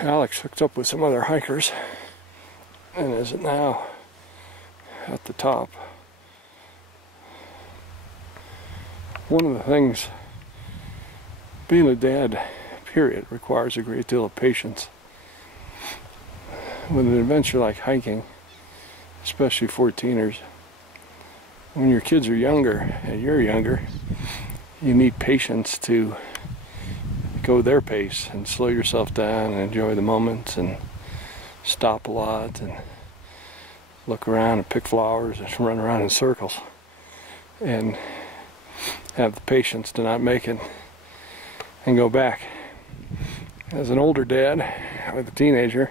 Alex hooked up with some other hikers and is now at the top. One of the things, being a dad, period, requires a great deal of patience. With an adventure like hiking, especially 14ers, when your kids are younger and you're younger, you need patience to go their pace and slow yourself down and enjoy the moments and stop a lot and look around and pick flowers and run around in circles and have the patience to not make it and go back. As an older dad with a teenager,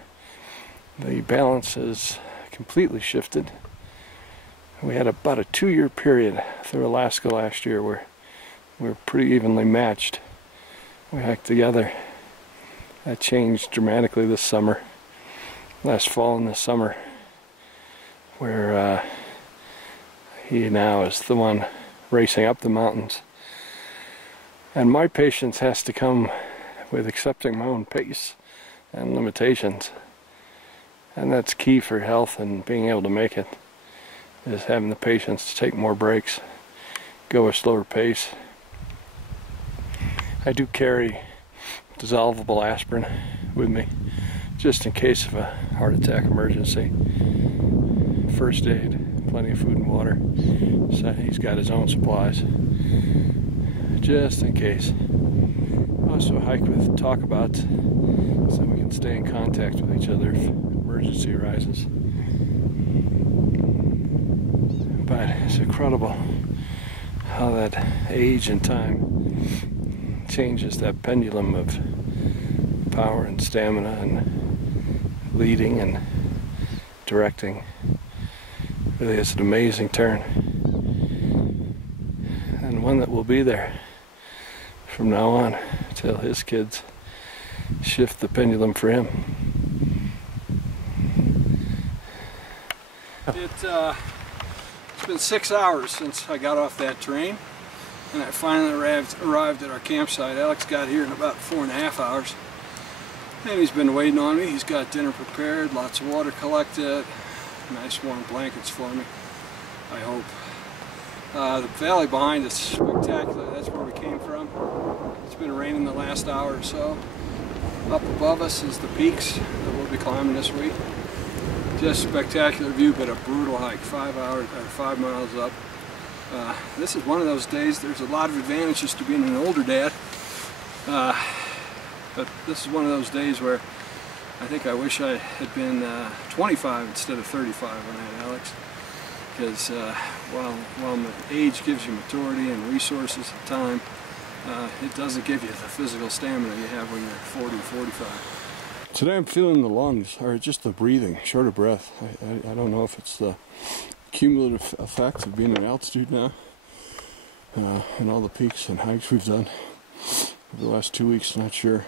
the balance has completely shifted. We had about a 2-year period through Alaska last year where we were pretty evenly matched. We hiked together. That changed dramatically this summer, last fall and this summer, where he now is the one racing up the mountains. And my patience has to come with accepting my own pace and limitations. And that's key for health and being able to make it, is having the patience to take more breaks, go a slower pace. I do carry dissolvable aspirin with me, just in case of a heart attack emergency. First aid, plenty of food and water. So he's got his own supplies, just in case. Also hike with talkabouts, so we can stay in contact with each other if emergency arises. But it's incredible how that age and time changes that pendulum of power and stamina and leading and directing. Really, it's an amazing turn, and one that will be there from now on till his kids shift the pendulum for him. It's been 6 hours since I got off that train, and I finally arrived at our campsite. Alex got here in about 4.5 hours, and he's been waiting on me. He's got dinner prepared, lots of water collected, nice warm blankets for me, I hope. The valley behind us is spectacular. That's where we came from. It's been raining the last hour or so. Up above us is the peaks that we'll be climbing this week. Just spectacular view, but a brutal hike. 5 miles up. This is one of those days. There's a lot of advantages to being an older dad, but this is one of those days where I think I wish I had been 25 instead of 35 when I had Alex, because while age gives you maturity and resources and time, it doesn't give you the physical stamina you have when you're 40 or 45. Today I'm feeling the lungs, or just the breathing, short of breath. I don't know if it's the cumulative effect of being at altitude now, and all the peaks and hikes we've done over the last 2 weeks, not sure.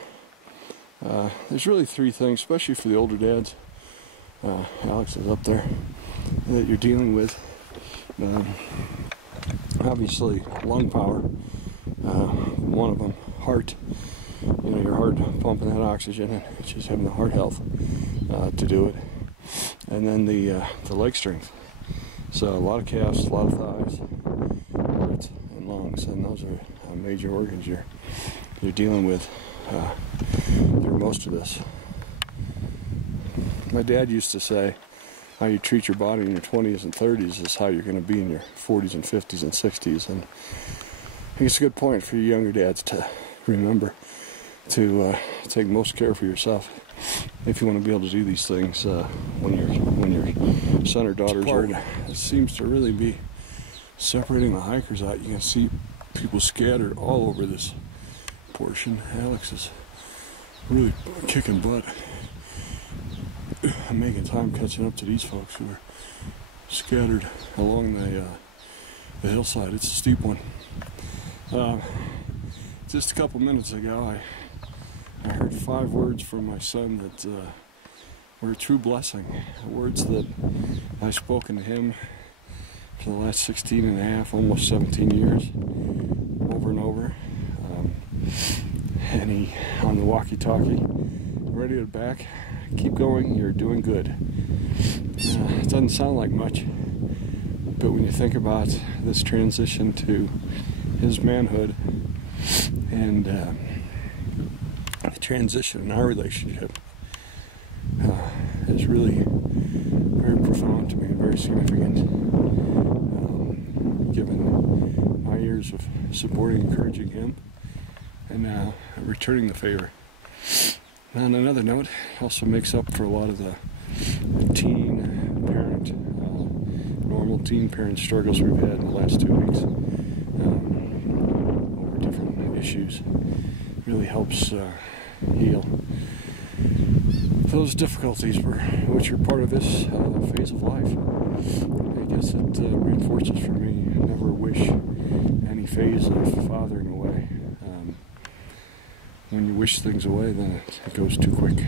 There's really 3 things, especially for the older dads, Alex is up there, that you're dealing with. Obviously lung power, one of them, heart. You know, your heart pumping that oxygen and just having the heart health to do it. And then the leg strength. So a lot of calves, a lot of thighs, heart, and lungs, and those are major organs you're dealing with through most of this. My dad used to say, how you treat your body in your 20s and 30s is how you're going to be in your 40s and 50s and 60s. And I think it's a good point for you younger dads to remember to take most care for yourself if you want to be able to do these things when your son or daughter's old. It seems to really be separating the hikers out. You can see people scattered all over this portion. Alex is really kicking butt. I'm making time catching up to these folks who are scattered along the hillside. It's a steep one. Just a couple minutes ago, I heard 5 words from my son that were a true blessing. Words that I've spoken to him for the last 16 and a half, almost 17 years, over and over. And he, on the walkie-talkie, ready to back. Keep going, you're doing good. It doesn't sound like much, but when you think about this transition to his manhood and the transition in our relationship is really very profound to me and very significant, given my years of supporting, encouraging him, and returning the favor. Now, on another note, it also makes up for a lot of the teen parent, normal teen parent struggles we've had in the last 2 weeks over different issues. Really helps heal those difficulties which are part of this phase of life. I guess it reinforces for me, never wish any phase of fathering away. When you wish things away, then it goes too quick.